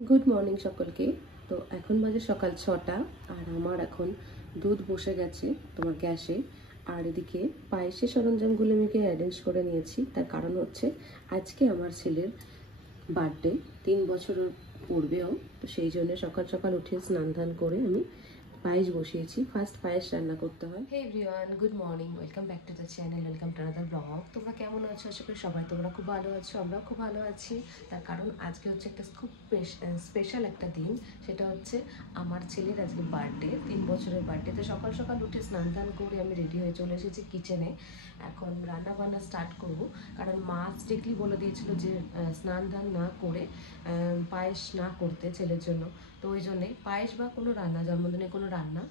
Good morning সকলকে। তো এখন বাজে সকাল 6টা আর আমার এখন দুধ বসে গেছে তোমার গ্যাসে। আর এদিকে পায়েসের সরঞ্জামগুলো আমি অ্যারেঞ্জ করে নিয়েছি। তার কারণ হচ্ছে আজকে আমার ছেলের বার্থডে, 3 বছরের পূর্বেও। তো সেই জন্য সকাল সকাল উঠে স্নান ধান করে আমি পায়েস বসিয়েছি। ফার্স্ট পায়েস রান্না করতে হয়। Hey everyone, good morning, welcome back to the channel, welcome to another blog. তোমরা কেমন আছো? আশা করি সবাই তোমরা খুব ভালো আছো, আমরাও খুব ভালো আছি। তার কারণ আজকে হচ্ছে একটা খুব স্পেশাল একটা দিন, সেটা হচ্ছে আমার ছেলের আজকে বার্থডে, 3 বছরের বার্থডে। তো সকাল সকাল উঠে স্নান ধান করে আমি রেডি হয়ে চলে এসেছি কিচেনে। এখন রান্না বান্না স্টার্ট করব, কারণ মা স্ট্রিক্টলি বলে দিয়েছিল যে স্নান ধান না করে পায়েস না করতে ছেলের জন্য। তো ওই জন্যে পায়েস বা কোনো রান্না, জন্মদিনে কোনো রান্না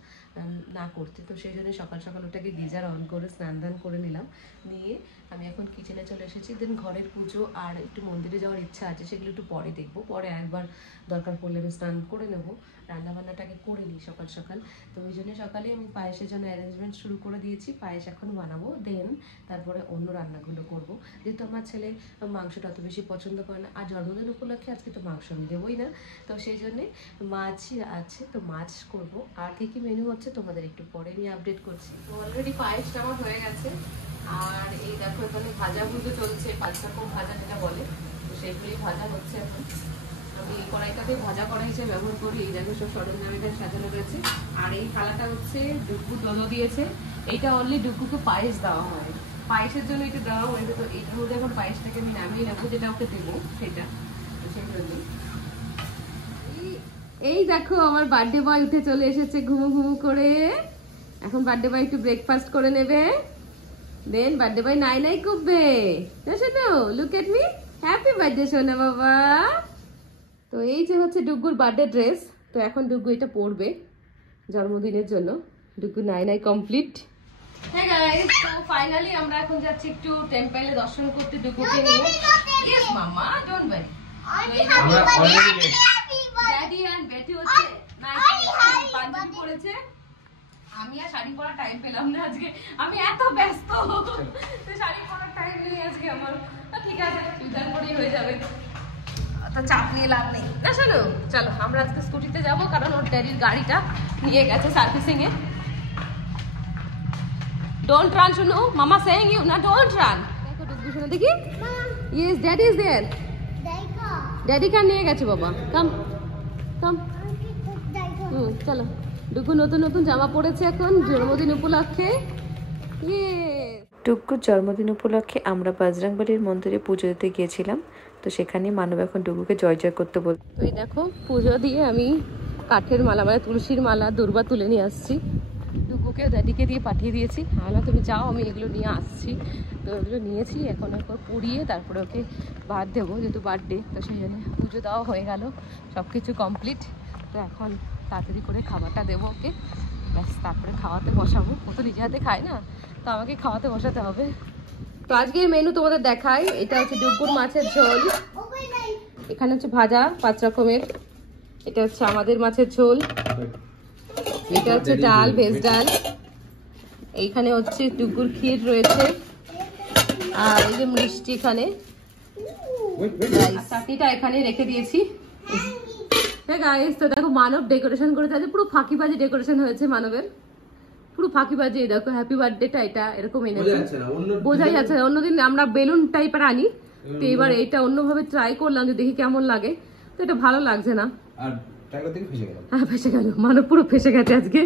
না করতে। তো সেই জন্য সকাল সকাল ওটাকে গিজার অন করে স্নান দান করে নিলাম। নিয়ে আমি এখন কিচেনে চলে এসেছি। দেন ঘরের পুজো আর একটু মন্দিরে যাওয়ার ইচ্ছা আছে, সেগুলো একটু পরে দেখবো। পরে একবার দরকার পড়লে আমি স্নান করে নেবো, রান্নাবান্নাটাকে করে নিই সকাল সকাল। তো ওই জন্য সকালে আমি পায়েসের জন্য অ্যারেঞ্জমেন্ট শুরু করে দিয়েছি। পায়েস এখন বানাবো, দেন তারপরে অন্য রান্নাগুলো করব। যেহেতু আমার ছেলে মাংসটা অত বেশি পছন্দ করে না, আর জন্মদিন উপলক্ষে আজকে তো মাংস আমি দেবোই না। তো সেই জন্যে মাছই আছে, তো মাছ করব। আর কী কী মেনু হচ্ছে তোমাদের একটু পরে আমি আপডেট করছি। তো অলরেডি পায়েসটা আমার হয়ে গেছে। আর এই দেখো এখানে ভাজা ভুজো চলছে, পাঁচরকম ভাজা যেটা বলে, তো সেইগুলি ভাজা হচ্ছে এখন। আমি এই কড়াইটাকে ভাজা কড়াই হিসেবে ব্যবহার করি। এই দেখো সব সরঞ্জাম এখানে সাজানো রয়েছে। আর এই থালাটা হচ্ছে ডুগু দোলো দিয়েছে। এইটা অনলি ডুগুকে পায়েস দেওয়া হয়, পায়েসের জন্য এটা দেওয়া হয়েছে। তো এইটার মধ্যে এখন পায়েসটাকে আমি নামিয়ে নেবো, যেটা ওকে দেবো সেটা। তো সেই জন্যই এই দেখো আমার বার্থডে বয় উঠে চলে এসেছে ঘুমু ঘুমু করে। এখন বার্থডে বয় একটু ব্রেকফাস্ট করে নেবে, দেন বার্থডে বয় নাই নাই করবে। না শোনো, look at me, happy birthday সোনা বাবা। তো এই যে হচ্ছে ডুগুর বার্থডে ড্রেস। তো এখন ডুগু এটা পরবে জন্মদিনের জন্য। ডুগু নাই নাই কমপ্লিট। হ্যাঁ গাইস, তো ফাইনালি আমরা এখন যাচ্ছি একটু টেম্পলে দর্শন করতে ডুগুকে নিয়ে। ইয়েস মামা, ডোন্ট ওয়ারি। ড্যাডি এন্ড বেটি হচ্ছে পাঞ্জাবি পরেছে। আমি আর শাড়ি পরার টাইম পেলাম না আজকে, আমি এত ব্যস্ত, তো শাড়ি পরার টাইম নেই আজকে আমার। ঠিক আছে, চুড়িদার পরেই হয়ে যাবে, তো চাপ নিয়ে লাভ নেই। না শোনো, চলো আমরা আজকে স্কুটিতে যাবো, কারণ ওর ড্যাডির গাড়িটা নিয়ে গেছে সার্ভিসিং এ। ডোন্ট রান শোনো, মামা সেইং ইউ না ডোন্ট রান। দেখো ডুগু শোনো দেখি, yes daddy is there. Daddy car নিয়ে গেছে বাবা, কাম কাম। চলো, ডুগু নতুন নতুন জামা পড়েছে এখন জন্মদিন উপলক্ষে। ডুগুর জন্মদিন উপলক্ষে আমরা বজরংবলীর মন্দিরে পুজো দিতে গিয়েছিলাম। তো সেখানে মানব এখন ডুগুকে জয় জয় করতে বল। তো এই দেখো পুজো দিয়ে আমি কাঠের মালা, মানে তুলসীর মালা, দুর্বা তুলে নিয়ে আসছি। ডুগুকে ড্যাডিকে দিয়ে পাঠিয়ে দিয়েছি, না তুমি যাও আমি এগুলো নিয়ে আসছি। তো এগুলো নিয়েছি, এখন একবার পুড়িয়ে তারপরে ওকে ভাত দেবো, যেহেতু বার্থডে। তো সেই জন্য পুজো দেওয়া হয়ে গেল, সব কিছু কমপ্লিট। তো এখন তাড়াতাড়ি করে খাবারটা দেবো ওকে, ব্যাস তারপরে খাওয়াতে বসাবো। ও তো নিজে হাতে খায় না, তো আমাকে খাওয়াতে বসাতে হবে। তো আজকের মেনু তোমাদের দেখাই। এটা হচ্ছে ডুগুর মাছের ঝোল, এখানে হচ্ছে ভাজা 5 রকমের, এটা হচ্ছে আমাদের মাছের ঝোল, এটা হচ্ছে ডাল, ভেজ ডাল, এইখানে হচ্ছে ডুগুর ক্ষীর রয়েছে, আর এই যে মিষ্টি এখানে, চাটনিটা এখানে রেখে দিয়েছি। হ্যাঁ গাইস, তো দেখো মানব ডেকোরেশন করেছে, পুরো ফাঁকিবাজি ডেকোরেশন হয়েছে মানবের, পুরো ফাঁকিবাজি। দেখো হ্যাপি বার্থডেটা এটা এরকম এনেছে, বোঝাই যাচ্ছে না। অন্যদিন আমরা বেলুন টাইপের আনি, তো এবার এটা অন্যভাবে ট্রাই করলাম যে দেখি কেমন লাগে। তো এটা ভালো লাগছে না, আর হ্যাঁ ফেসে গেল, মানব পুরো ফেসে গেছে আজকে।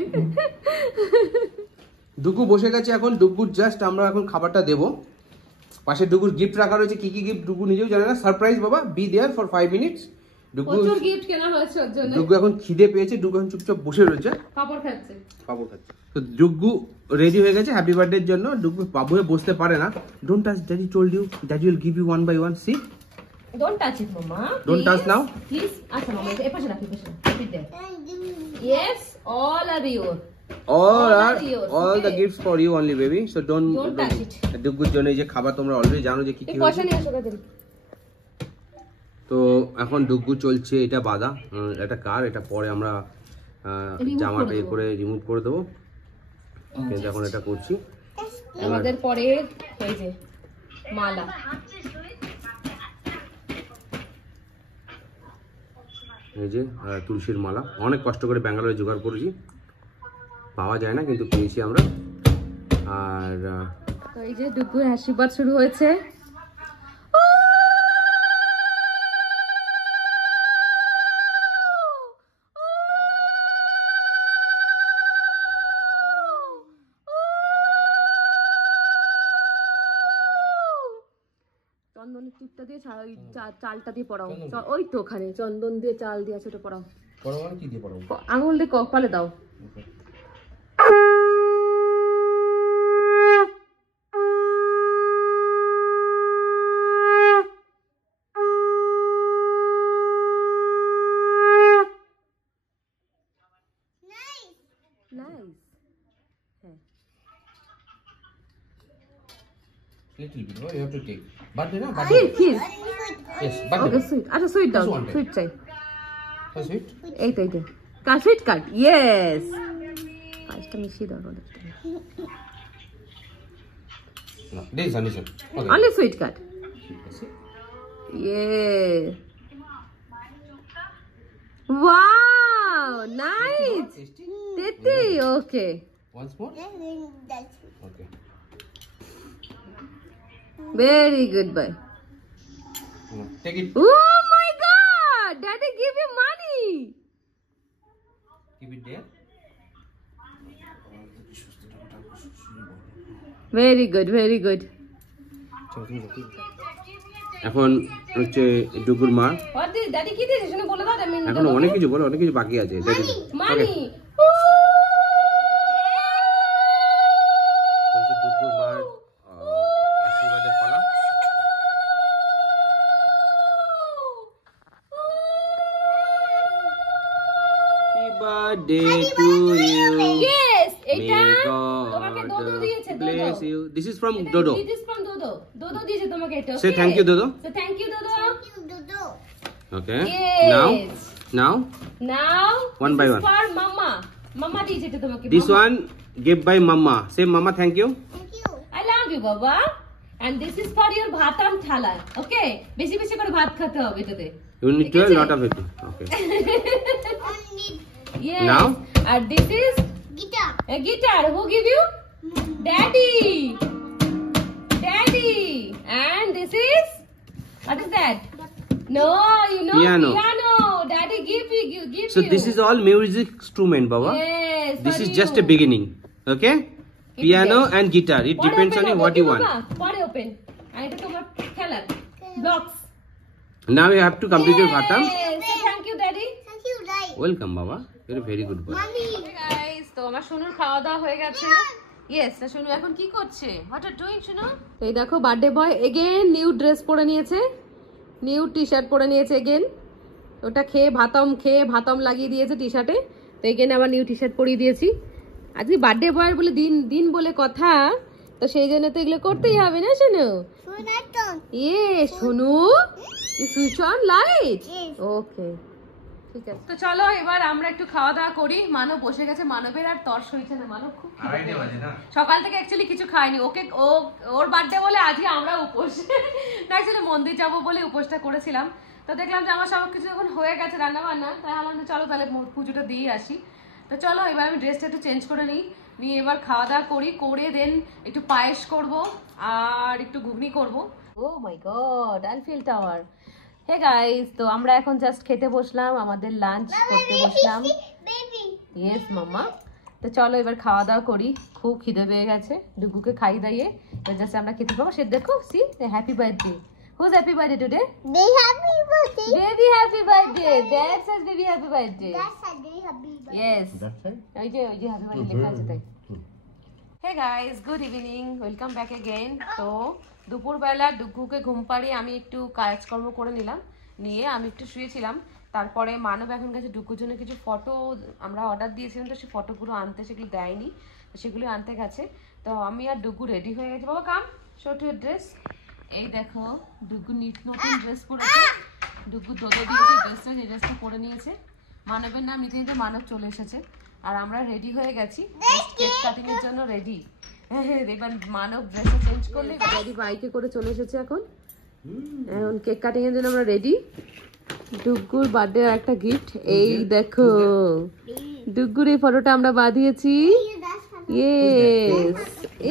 ডুগু বসে গেছে এখন, ডুগুর জাস্ট আমরা এখন খাবারটা দেবো। পাশে ডুগুর গিফট রাখা রয়েছে, কি কি গিফট ডুগু নিজেও জানে না, সারপ্রাইজ বাবা, be there for 5 minutes. Dugu gift কেনা হয়েছে ওর জন্য। ডুগু এখন খিদে পেয়েছে, ডুগু এখন চুপচাপ বসে রয়েছে, পাপড় খাচ্ছে। তো ডুগু রেডি হয়ে গেছে হ্যাপি বার্থডে এর জন্য। ডুগু বাবু হয়ে বসতে পারে না। Don't touch, daddy told you, daddy will give you one by one, see don't touch it মামা, ডোন্ট টাচ নাও প্লিজ। আচ্ছা মামা এটা এপাশে রাখি, এপাশে রাখি। Yes, all are your, all the gifts for you only baby, so don't touch it. ডুগুর জন্য এই যে খাবার তোমরা অলরেডি জানো যে কি কি পয়সা নিয়ে আসো কাদের। তো এখন ডুগু চলছে, এটা বাঁধা, এটা কার, এটা পরে আমরা জামাটা এ করে রিমুভ করে দেবো, কিন্তু এখন এটা করছি। আমাদের পরে এই যে মালা, এই যে তুলসীর মালা অনেক কষ্ট করে ব্যাঙ্গালোরে জোগাড় করেছি, পাওয়া যায় না কিন্তু পেয়েছি আমরা। আর তো এই যে ডুগুর আশীর্বাদ শুরু হয়েছে। চন্দনের টুকটা দিয়ে চালটা দিয়ে পড়াও, ওই তো ওখানে চন্দন দিয়ে চাল দিয়ে আছে, ওটা পড়াও। কি দিয়ে পড়াবো? আঙুল দিয়ে কপালে দাও। Little bit, you have to take. Birthday, na? Yes, birthday. Okay, sweet. আচ্ছা সুইট দাও, Just one সুইট চাই। How sweet? এই তো সুইট কাট, ইয়েস। পাঁচটা মিশিয়ে দাও ওদের। No, this one. Okay. Only sweet cut. Yeah. Wow, nice. Titi, okay. Once more? Okay. Very good boy. Take it. Oh my God, Daddy give you money. Keep it there. Very good, very good. এখন হচ্ছে ডুগুর মা What did Daddy কি দিয়েছে শুনে বলে দাও, আমি এখন অনেক কিছু বলো, অনেক কিছু বাকি আছে। money. ডুগুর মার আশীর্বাদের পালা। Happy birthday to you. Yes, এটা May তোমাকে God Dodo দিয়েছে, bless Dodo. you. This is from Dodo. This is from Dodo. Dodo দিয়েছে তোমাকে এটা। Say thank you, Dodo. So thank you, Dodo. Okay. Yes. Now Now One this by is one. for Mama. Mama দিয়েছে এটা তোমাকে। this Mama. one given by Mama. Say Mama thank you. I love you, Baba. And this is for your bhatam thala. Okay? বেশি বেশি করে ভাত খেতে হবে এটাতে। You need to a lot of it. Okay. Yes. Now? And this is a guitar. Who give you? Daddy. Daddy. And this is, what is that? No, you know Piano. Daddy give you. So this is all music instrument, Baba. Yes. This for is you. just a beginning. Okay? Piano and guitar. It depends on what you want. Pore open. And এটা তোমার খেলার blocks. Now you have to complete your bhatam. Yes. So thank you, Daddy. Welcome, Baba. You're a very good boy. Guys, তো আমার সোনুর খাওয়া দাওয়া হয়ে গেছে। Yes, Sonu এখন কি করছে? What are doing Sonu? এই দেখো birthday boy again new dress পরে নিয়েছে, নিউ টি-শার্ট পরে নিয়েছে এগেন। ওটা খেয়ে ভাতম লাগিয়ে দিয়েছে টি-শার্টে, তো এগেন আবার নিউ টি-শার্ট পরিয়ে দিয়েছি। আজকে বার্থডে বয়ের বলে দিন বলে কথা, তো সেই জন্য তো এগুলো করতেই হবে না সোনু? ইয়ে Sonu, you switch on light. Okay, ঠিক আছে। তো চলো এবার আমরা একটু খাওয়া দাওয়া করি। মানব বসে গেছে, মানবের আর তর সইছে না, মানব খুব সকাল থেকে অ্যাকচুয়ালি কিছু খায়নি। ওর বার্থডে বলে আজকে আমরা উপোস, না অ্যাকচুয়ালি মন্দির যাবো বলে উপোসটা করেছিলাম। তো দেখলাম যে আমার সব কিছু যখন হয়ে গেছে রান্না বান্না, তাই ভাবলাম চলো তাহলে পুজোটা দিয়ে আসি। তো চলো এবার আমি ড্রেসটা একটু চেঞ্জ করে নিয়ে এবার খাওয়া দাওয়া করে দেন একটু পায়েস করব আর একটু ঘুগনি করব। Oh my God, Eiffel tower. Hey guys, তো আমরা এখন জাস্ট খেতে বসলাম, আমাদের লাঞ্চ করতে বসলাম। ইয়েস মাম্মা। তো চলো এবার খাওয়া দাওয়া করি, খুব খিদে পেয়ে গেছে। ডুগুকে খাইয়ে দাইয়ে এবার জাস্ট আমরা খেতে পাবো। সে দেখো, see happy birthday. Who's happy birthday today? Baby happy birthday. Baby happy birthday. Dad says baby happy birthday. That's a very happy birthday. Yes. ওই যে happy birthday লেখা আছে তাই। Hey guys, good evening. Welcome back again. তো দুপুরবেলা ডুগুকে ঘুম পাড়িয়ে আমি একটু কাজকর্ম করে নিয়ে আমি একটু শুয়েছিলাম। তারপরে মানব এখন গেছে ডুগুর জন্য কিছু ফটো আমরা অর্ডার দিয়েছিলাম, তো সেই ফটোগুলো আনতে, সেগুলো দেয়নি, তো সেগুলো আনতে গেছে। তো আমি আর ডুগু রেডি হয়ে গেছি। বাবা কাম, শো টু ইউর ড্রেস। এই দেখো ডুগু নতুন ড্রেস পরেছে, ডুগু দোদো দিয়েছে ড্রেসটা, যে ড্রেসটা পরে নিয়েছে। মানবের নাম নিতে মানব চলে এসেছে আর আমরা রেডি হয়ে গেছি কেক কাটিং এর জন্য রেডি। এবার মানব ড্রেসটা চেঞ্জ করলে ড্যাডি বাইকে করে চলে এসেছে এখন কেক কাটিং এর জন্য আমরা রেডি। ডুগুর বার্থডে একটা গিফট, এই দেখো ডুগুর এই ফটোটা আমরা বাঁধিয়েছি। ইয়েস,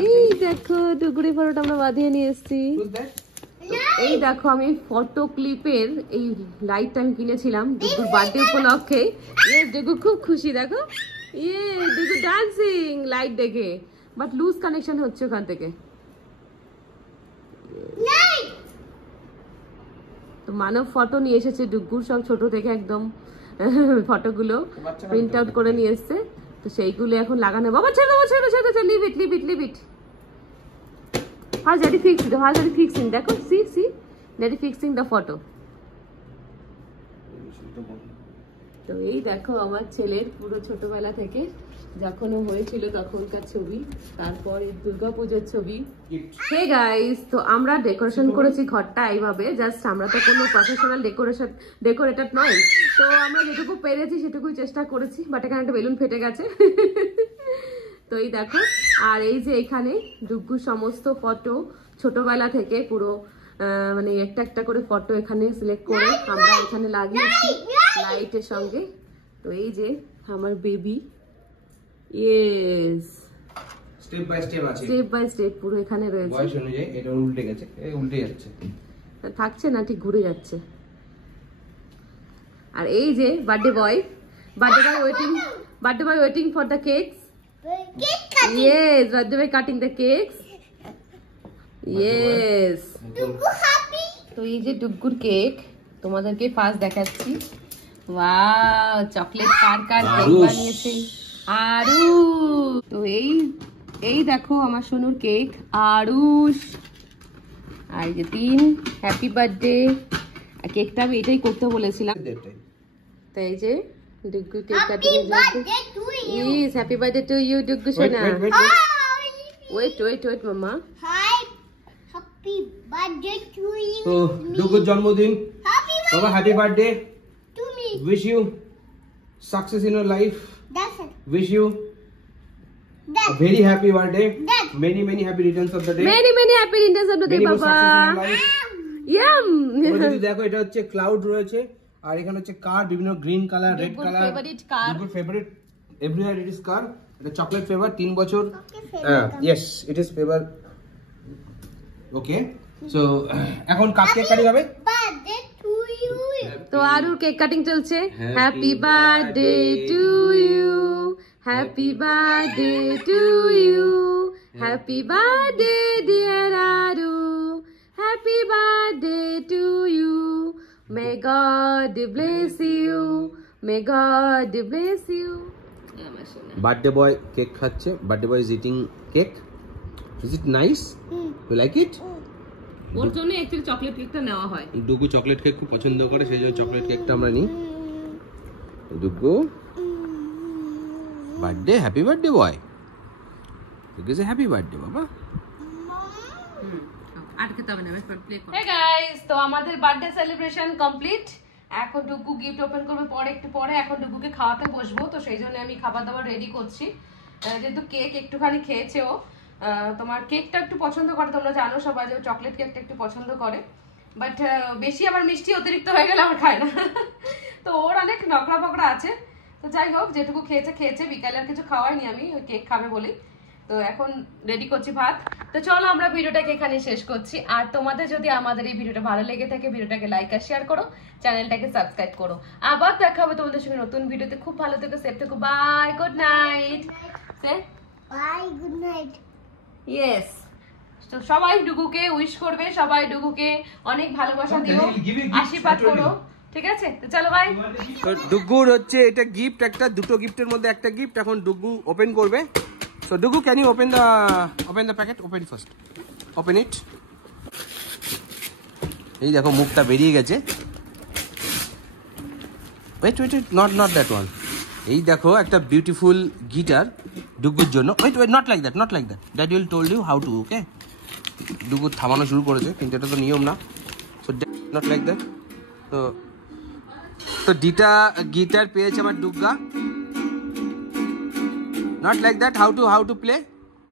এই দেখো ডুগুর এই ফটোটা আমরা বাঁধিয়ে নিয়ে এসেছি। এই দেখো আমি ফটো ক্লিপের এই লাইটটা আমি কিনেছিলাম ডুগুর বার্থডে উপলক্ষে। ডুগু খুব খুশি, দেখো ডুগু ডান্সিং লাইট দেখে, বাট লুজ কানেকশন হচ্ছে ওখান থেকে। তো মানব ফটো নিয়ে এসেছে ডুগুর, সব ছোট থেকে একদম ফটোগুলো প্রিন্ট আউট করে নিয়ে এসছে। তো সেইগুলো এখন লাগানো। বাবা ছেড়ে দেবো, ছেড়ে ছেড়ে ছেড়ে, leave it leave it leave it. How's Daddy fixing? How's Daddy fixing? দেখো, see, Daddy fixing the photo. তো এই দেখো আমার ছেলের পুরো ছোটবেলা থেকে যখন ও হয়েছিল তখনকার ছবি, তারপর এই দুর্গাপূজার ছবি। হে গাইস, তো আমরা ডেকোরেশন করেছি ঘরটা এইভাবে, জাস্ট আমরা তো কোনো প্রফেশনাল ডেকোরেটর নয়, তো আমরা যেটুকু পেরেছি সেটুকুই চেষ্টা করেছি, বাট এখানে একটা বেলুন ফেটে গেছে। তো এই দেখো, আর এই যে এখানে ডুগুর সমস্ত ফটো ছোটবেলা থেকে পুরো মানে একটা একটা করে ফটো এখানে সিলেক্ট করে আমরা এখানে লাগিয়েছি লাইটের সঙ্গে। তো এই যে আমার baby, yes, step by step আছে, স্টেপ বাই স্টেপ পুরো এখানে রয়েছে। বয়স অনুযায়ী এটা উল্টে গেছে, এই উল্টে যাচ্ছে, থাকছে না, ঠিক ঘুরে যাচ্ছে। আর এই যে birthday boy waiting for the cakes. Yes, birthday boy cutting the cakes. Yes. তো এই যে ডুগুর কেক তোমাদেরকে ফার্স্ট দেখাচ্ছি। ওয়াও, চকলেট কার কেক বানিয়েছে আরু। তো এই দেখো আমার সোনুর কেক আরুষ। আর এই যে 3 হ্যাপি বার্থডে। আর কেকটা আমি এটাই করতে বলেছিলাম। তো এই যে ডুগু কেক কাটিং এর জন্য। Yes, happy birthday to you, Duggu Shona. Wait, mama. Hi, happy birthday to you. তো ডুগুর জন্মদিন, বাবা happy birthday, To me. Wish you success in your life, That's it. Wish you a very happy birthday, Dad. many happy returns of the day, Many happy returns of the day, many more success in your Baba. life. Yum. ওটা যদি দেখো, এটা হচ্ছে cloud রয়েছে, আর এখানে হচ্ছে car, বিভিন্ন green colour, red Duggu's colour, favorite car. ডুগুর favourite, everywhere it is car. এটা চকলেট ফ্লেভার, 3 বছর। favorite yes, it is favour. Okay, so এখন কাপ কেক কাটি হবে। Birthday to you. তো আরুর কেক কাটিং চলছে। Happy birthday to you, happy birthday to you, happy birthday dear Aru, happy birthday to you, may God bless you, may God bless you. Birthday boy cake খাচ্ছে, birthday boy is eating cake. Is it nice? You like it? ওর জন্য actually chocolate কেকটা নেওয়া হয়। ডুগু chocolate cake খুব পছন্দ করে, সেই জন্য চকলেট কেকটা আমরা নিই। Duggu birthday, happy birthday boy, Duggu is happy birthday বাবা। Hey guys, তো আমাদের বার্থডে সেলিব্রেশন কমপ্লিট। এখন ডুগু গিফট ওপেন করবে পরে, একটু পরে। এখন ডুগুকে খাওয়াতে বসবো, তো সেই জন্য আমি খাবার দাবার রেডি করছি। যেহেতু কেক একটুখানি খেয়েছে ও, তোমার কেকটা একটু পছন্দ করে, তোমরা জানো সবাই যে চকলেট কেকটা একটু পছন্দ করে, বাট বেশি আবার মিষ্টি অতিরিক্ত হয়ে গেলে আমার খায় না। তো ওর অনেক নকরা পকড়া আছে। তো যাই হোক, যেটুকু খেয়েছে, বিকালে আর কিছু খাওয়াইনি আমি, ওই কেক খাবে বলি। তো এখন রেডি করছি ভাত। তো চলো আমরা ভিডিওটাকে এখানে শেষ করছি। আর তোমাদের যদি আমাদের এই ভিডিওটা ভালো লেগে থাকে, ভিডিওটাকে লাইক আর শেয়ার করো, চ্যানেলটাকে সাবস্ক্রাইব করো। আবার দেখা হবে তোমাদের সঙ্গে নতুন ভিডিওতে। খুব ভালো থেকো, সেফ থেকো, bye, good night. Bye, good night. Yes, তো সবাই ডুগুকে উইশ করবে, সবাই ডুগুকে অনেক ভালোবাসা দিও, আশীর্বাদ করো, ঠিক আছে? তো চলো বাই। তো ডুগুর হচ্ছে এটা গিফট, একটা দুটো গিফটের মধ্যে একটা গিফট এখন ডুগু ওপেন করবে। So Duggu, can you open the packet? Open first, open it. এই দেখো মুখটা বেরিয়ে গেছে। Wait, not that one. এই দেখো একটা বিউটিফুল গিটার ডুগুর জন্য। Wait, not like that, that will told you how to. Okay, Duggu থামানো শুরু করেছে, কিন্তু এটা তো নিয়ম না। So not like that. তো গিটার পেয়েছে আমার Duga. Not like that, how to play.